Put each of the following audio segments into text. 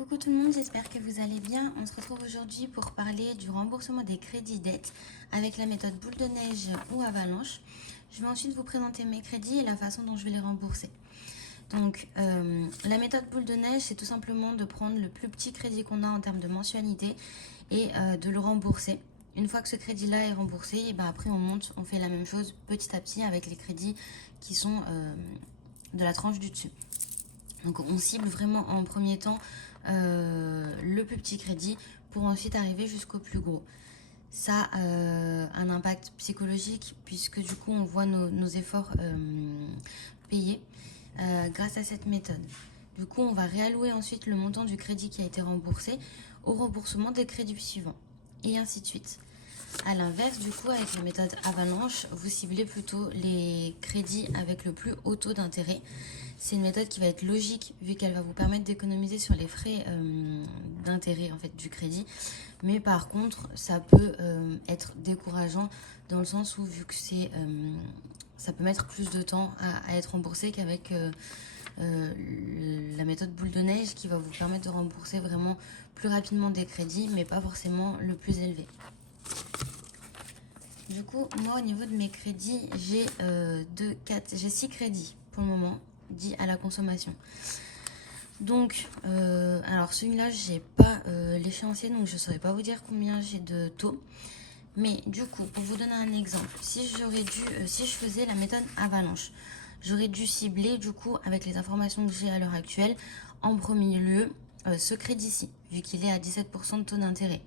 Coucou tout le monde, j'espère que vous allez bien. On se retrouve aujourd'hui pour parler du remboursement des crédits dettes avec la méthode boule de neige ou avalanche. Je vais ensuite vous présenter mes crédits et la façon dont je vais les rembourser. Donc la méthode boule de neige, c'est tout simplement de prendre le plus petit crédit qu'on a en termes de mensualité et de le rembourser. Une fois que ce crédit-là est remboursé, et ben après on monte, on fait la même chose petit à petit avec les crédits qui sont de la tranche du dessus. Donc on cible vraiment en premier temps le plus petit crédit pour ensuite arriver jusqu'au plus gros. Ça a un impact psychologique puisque du coup on voit nos efforts payés grâce à cette méthode. Du coup on va réallouer ensuite le montant du crédit qui a été remboursé au remboursement des crédits suivants et ainsi de suite. A l'inverse, du coup, avec la méthode avalanche, vous ciblez plutôt les crédits avec le plus haut taux d'intérêt. C'est une méthode qui va être logique vu qu'elle va vous permettre d'économiser sur les frais d'intérêt en fait, du crédit. Mais par contre, ça peut être décourageant dans le sens où vu que ça peut mettre plus de temps à être remboursé qu'avec la méthode boule de neige qui va vous permettre de rembourser vraiment plus rapidement des crédits mais pas forcément le plus élevé. Du coup, moi au niveau de mes crédits, j'ai 6 crédits pour le moment, dits à la consommation. Donc, alors celui-là, j'ai pas l'échéancier, donc je ne saurais pas vous dire combien j'ai de taux. Mais du coup, pour vous donner un exemple, si je faisais la méthode avalanche, j'aurais dû cibler du coup avec les informations que j'ai à l'heure actuelle, en premier lieu, ce crédit-ci, vu qu'il est à 17% de taux d'intérêt.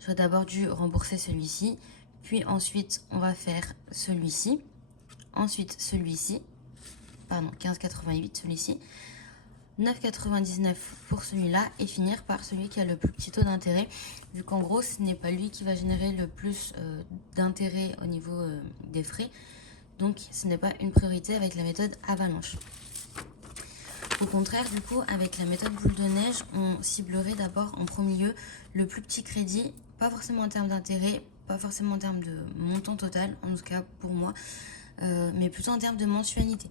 J'aurais d'abord dû rembourser celui-ci, puis ensuite on va faire celui-ci, ensuite celui-ci, pardon, 15,88 celui-ci, 9,99 pour celui-là et finir par celui qui a le plus petit taux d'intérêt, vu qu'en gros ce n'est pas lui qui va générer le plus d'intérêt au niveau des frais, donc ce n'est pas une priorité avec la méthode avalanche. Au contraire, du coup, avec la méthode boule de neige, on ciblerait d'abord en premier lieu le plus petit crédit, pas forcément en termes d'intérêt, pas forcément en termes de montant total, en tout cas pour moi, mais plutôt en termes de mensualité.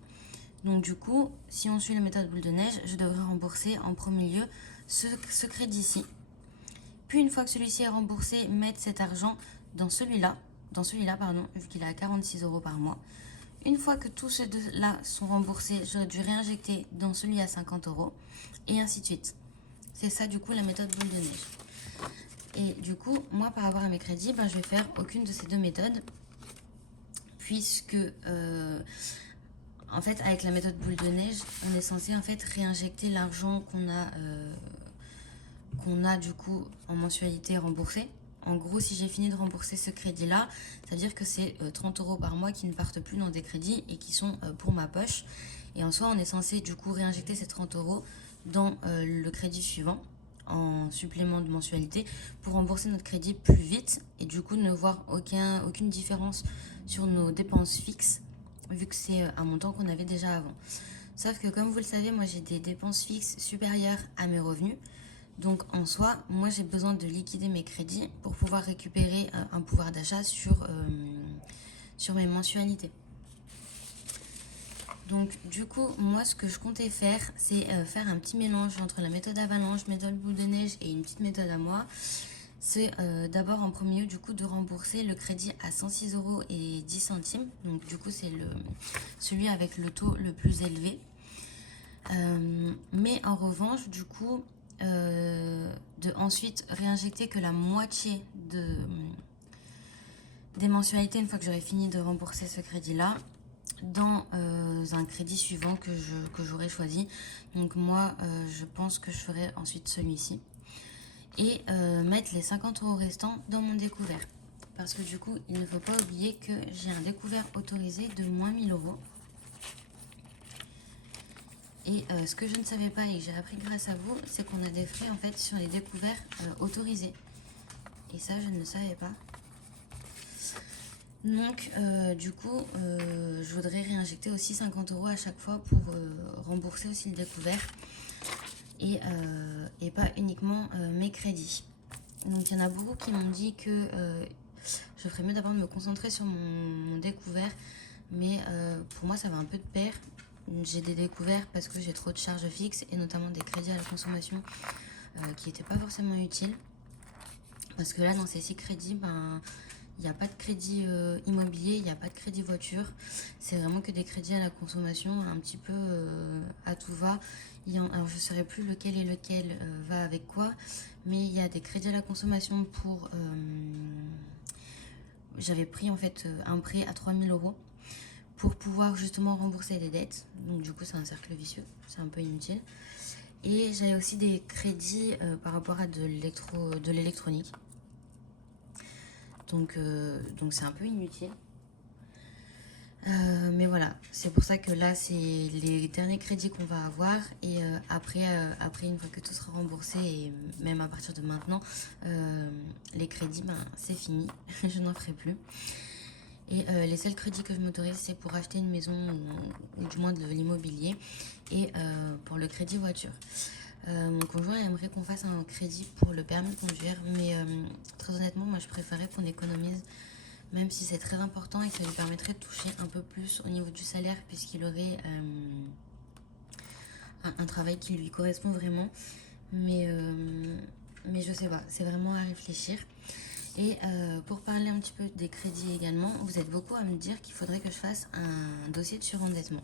Donc du coup, si on suit la méthode boule de neige, je devrais rembourser en premier lieu ce crédit-ci. Puis une fois que celui-ci est remboursé, mettre cet argent dans celui-là, vu qu'il est à 46 € par mois. Une fois que tous ces deux-là sont remboursés, j'aurais dû réinjecter dans celui à 50 € et ainsi de suite. C'est ça du coup la méthode boule de neige. Et du coup, moi par rapport à mes crédits, je vais faire aucune de ces deux méthodes puisque en fait avec la méthode boule de neige, on est censé en fait réinjecter l'argent qu'on a du coup en mensualité remboursée. En gros, si j'ai fini de rembourser ce crédit-là, c'est-à-dire que c'est 30 € par mois qui ne partent plus dans des crédits et qui sont pour ma poche. Et en soi, on est censé du coup réinjecter ces 30 € dans le crédit suivant en supplément de mensualité pour rembourser notre crédit plus vite et du coup ne voir aucune différence sur nos dépenses fixes vu que c'est un montant qu'on avait déjà avant. Sauf que comme vous le savez, moi j'ai des dépenses fixes supérieures à mes revenus. Donc en soi, moi j'ai besoin de liquider mes crédits pour pouvoir récupérer un pouvoir d'achat sur mes mensualités. Donc du coup, moi ce que je comptais faire, c'est faire un petit mélange entre la méthode avalanche, méthode boule de neige et une petite méthode à moi. C'est d'abord en premier lieu du coup de rembourser le crédit à 106,10 €. Donc du coup c'est celui avec le taux le plus élevé. Mais en revanche, du coup, de ensuite réinjecter que la moitié des mensualités une fois que j'aurai fini de rembourser ce crédit-là dans un crédit suivant que j'aurai choisi. Donc moi, je pense que je ferai ensuite celui-ci et mettre les 50 € restants dans mon découvert. Parce que du coup, il ne faut pas oublier que j'ai un découvert autorisé de moins 1000 €. Et ce que je ne savais pas et que j'ai appris grâce à vous, c'est qu'on a des frais en fait sur les découverts autorisés. Et ça, je ne le savais pas. Donc, du coup, je voudrais réinjecter aussi 50 € à chaque fois pour rembourser aussi le découvert et pas uniquement mes crédits. Donc, il y en a beaucoup qui m'ont dit que je ferais mieux d'abord de me concentrer sur mon découvert, mais pour moi, ça va un peu de pair. J'ai des découverts parce que j'ai trop de charges fixes et notamment des crédits à la consommation qui n'étaient pas forcément utiles. Parce que là, dans ces 6 crédits, ben, il n'y a pas de crédit immobilier, il n'y a pas de crédit voiture. C'est vraiment que des crédits à la consommation, un petit peu à tout va. Alors, je ne saurais plus lequel et lequel va avec quoi, mais il y a des crédits à la consommation pour... j'avais pris en fait un prêt à 3 000 € pour pouvoir justement rembourser les dettes. Donc du coup, c'est un cercle vicieux, c'est un peu inutile. Et j'avais aussi des crédits par rapport à de l'électronique. Donc c'est un peu inutile. Mais voilà, c'est pour ça que là, c'est les derniers crédits qu'on va avoir. Et après, une fois que tout sera remboursé, et même à partir de maintenant, les crédits, ben, c'est fini. Je n'en ferai plus. Et les seuls crédits que je m'autorise, c'est pour acheter une maison ou du moins de l'immobilier et pour le crédit voiture. Mon conjoint aimerait qu'on fasse un crédit pour le permis de conduire, mais très honnêtement, moi je préférais qu'on économise, même si c'est très important et que ça lui permettrait de toucher un peu plus au niveau du salaire, puisqu'il aurait un travail qui lui correspond vraiment. Mais je sais pas, c'est vraiment à réfléchir. Et pour parler un petit peu des crédits également, vous êtes beaucoup à me dire qu'il faudrait que je fasse un dossier de surendettement.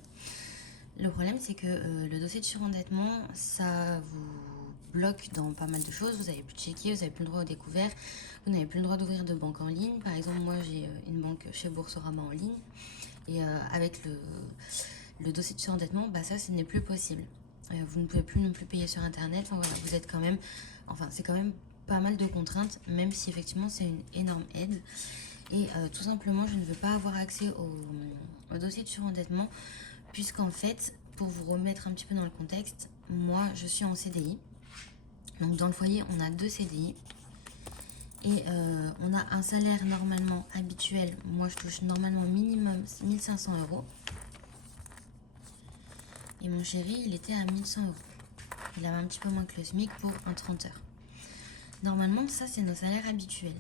Le problème, c'est que le dossier de surendettement, ça vous bloque dans pas mal de choses. Vous n'avez plus de chéquier, vous n'avez plus le droit au découvert, vous n'avez plus le droit d'ouvrir de banque en ligne. Par exemple, moi, j'ai une banque chez Boursorama en ligne. Et avec le dossier de surendettement, bah ça, ce n'est plus possible. Vous ne pouvez plus non plus payer sur Internet. Enfin, voilà, vous êtes quand même... Enfin, c'est quand même pas mal de contraintes, même si effectivement, c'est une énorme aide. Et tout simplement, je ne veux pas avoir accès au dossier de surendettement, puisqu'en fait, pour vous remettre un petit peu dans le contexte, moi, je suis en CDI. Donc, dans le foyer, on a 2 CDI. Et on a un salaire normalement habituel. Moi, je touche normalement minimum 1 500 €. Et mon chéri, il était à 1 100 €. Il avait un petit peu moins que le SMIC pour un 30 heures. Normalement, ça, c'est nos salaires habituels.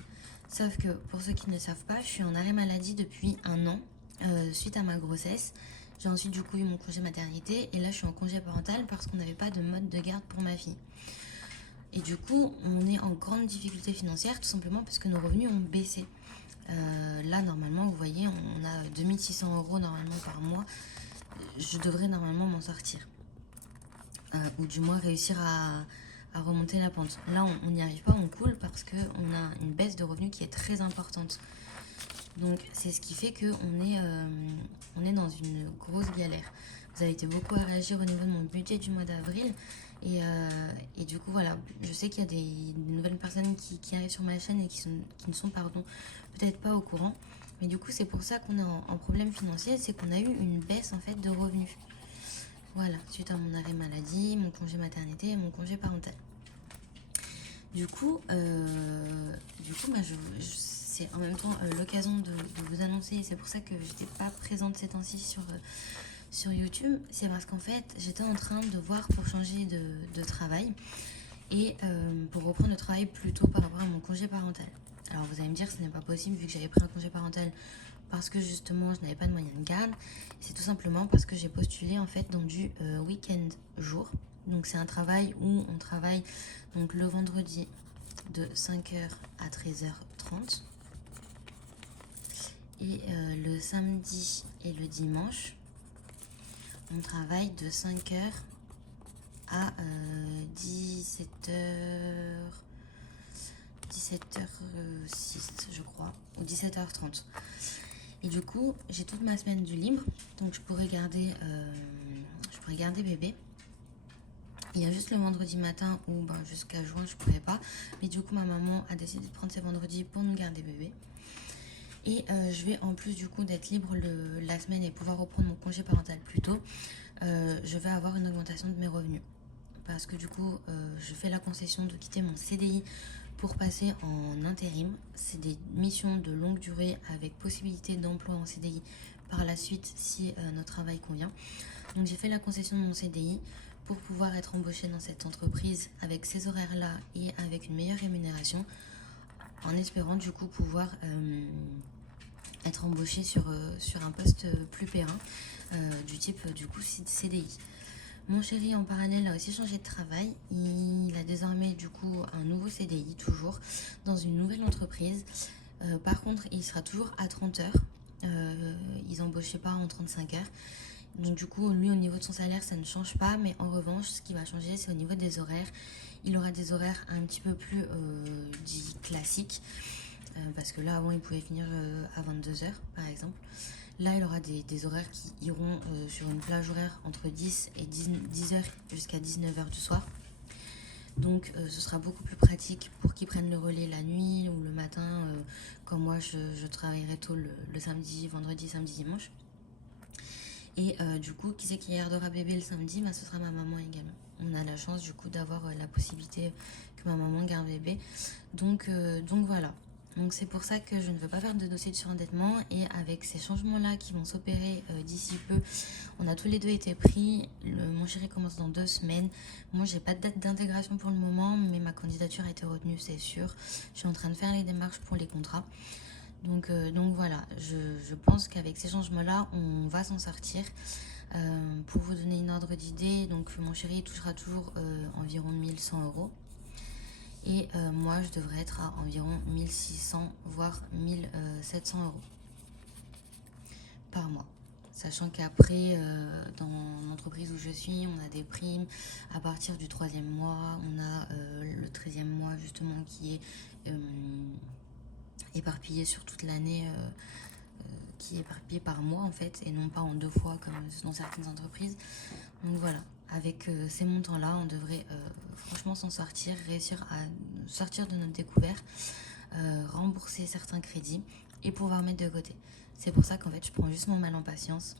Sauf que, pour ceux qui ne savent pas, je suis en arrêt maladie depuis 1 an, suite à ma grossesse. J'ai ensuite, du coup, eu mon congé maternité. Et là, je suis en congé parental parce qu'on n'avait pas de mode de garde pour ma fille. Et du coup, on est en grande difficulté financière, tout simplement parce que nos revenus ont baissé. Là, normalement, vous voyez, on a 2 600 € normalement par mois. Je devrais normalement m'en sortir. Ou du moins réussir à remonter la pente. Là, on n'y arrive pas, on coule parce qu'on a une baisse de revenus qui est très importante. Donc, c'est ce qui fait qu'on est dans une grosse galère. Vous avez été beaucoup à réagir au niveau de mon budget du mois d'avril. Et du coup, voilà, je sais qu'il y a des nouvelles personnes qui arrivent sur ma chaîne et qui ne sont peut-être pas au courant. Mais du coup, c'est pour ça qu'on est en problème financier, c'est qu'on a eu une baisse en fait de revenus. Voilà, suite à mon arrêt maladie, mon congé maternité et mon congé parental. Du coup, bah, c'est en même temps l'occasion de vous annoncer, et c'est pour ça que j'étais pas présente ces temps-ci sur YouTube, c'est parce qu'en fait, j'étais en train de voir pour changer de travail et pour reprendre le travail plus tôt par rapport à mon congé parental. Alors vous allez me dire que ce n'est pas possible vu que j'avais pris un congé parental parce que justement je n'avais pas de moyen de garde. C'est tout simplement parce que j'ai postulé en fait dans du week-end jour. Donc c'est un travail où on travaille donc le vendredi de 5 h à 13 h 30 et le samedi et le dimanche on travaille de 5 h à 17h06 je crois, ou 17h30. Et du coup, j'ai toute ma semaine du libre, donc je pourrais garder bébé. Il y a juste le vendredi matin où jusqu'à juin je pourrais pas, mais du coup ma maman a décidé de prendre ses vendredis pour nous garder bébé. Et je vais en plus du coup d'être libre la semaine et pouvoir reprendre mon congé parental plus tôt, je vais avoir une augmentation de mes revenus. Parce que du coup, je fais la concession de quitter mon CDI pour passer en intérim. C'est des missions de longue durée avec possibilité d'emploi en CDI par la suite si notre travail convient. Donc j'ai fait la concession de mon CDI pour pouvoir être embauchée dans cette entreprise avec ces horaires-là et avec une meilleure rémunération, en espérant du coup pouvoir être embauchée sur un poste plus périn du type du coup CDI. Mon chéri en parallèle a aussi changé de travail. Il a désormais du coup un nouveau CDI toujours dans une nouvelle entreprise. Par contre, il sera toujours à 30 heures. Ils embauchaient pas en 35 heures. Donc du coup, lui au niveau de son salaire, ça ne change pas. Mais en revanche, ce qui va changer, c'est au niveau des horaires. Il aura des horaires un petit peu plus dits classiques. Parce que là, avant, il pouvait finir à 22 heures, par exemple. Là, il aura des horaires qui iront sur une plage horaire entre 10 et 10 heures jusqu'à 19 heures du soir. Donc, ce sera beaucoup plus pratique pour qu'ils prennent le relais la nuit ou le matin, quand moi, je travaillerai tôt le samedi, vendredi, samedi, dimanche. Et du coup, qui c'est qui gardera bébé le samedi? Bah, ce sera ma maman également. On a la chance du coup d'avoir la possibilité que ma maman garde bébé. Donc voilà. Donc c'est pour ça que je ne veux pas faire de dossier de surendettement. Et avec ces changements-là qui vont s'opérer d'ici peu, on a tous les deux été pris. Mon chéri commence dans 2 semaines. Moi, j'ai pas de date d'intégration pour le moment, mais ma candidature a été retenue, c'est sûr. Je suis en train de faire les démarches pour les contrats. Donc voilà, je pense qu'avec ces changements-là, on va s'en sortir. Pour vous donner une ordre d'idée, donc mon chéri touchera toujours environ 1 100 euros. Et moi, je devrais être à environ 1 600, voire 1 700 euros par mois. Sachant qu'après, dans l'entreprise où je suis, on a des primes à partir du 3e mois. On a le 13e mois justement qui est éparpillé sur toute l'année, qui est éparpillé par mois en fait, et non pas en 2 fois comme dans certaines entreprises. Donc voilà, avec ces montants-là, on devrait franchement s'en sortir, réussir à sortir de notre découvert, rembourser certains crédits et pouvoir mettre de côté. C'est pour ça qu'en fait, je prends juste mon mal en patience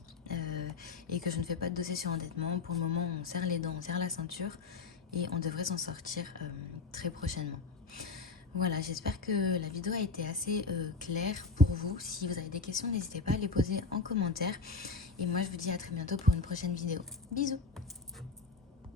et que je ne fais pas de dossier sur endettement. Pour le moment, on serre les dents, on serre la ceinture et on devrait s'en sortir très prochainement. Voilà, j'espère que la vidéo a été assez claire pour vous. Si vous avez des questions, n'hésitez pas à les poser en commentaire. Et moi, je vous dis à très bientôt pour une prochaine vidéo. Bisous!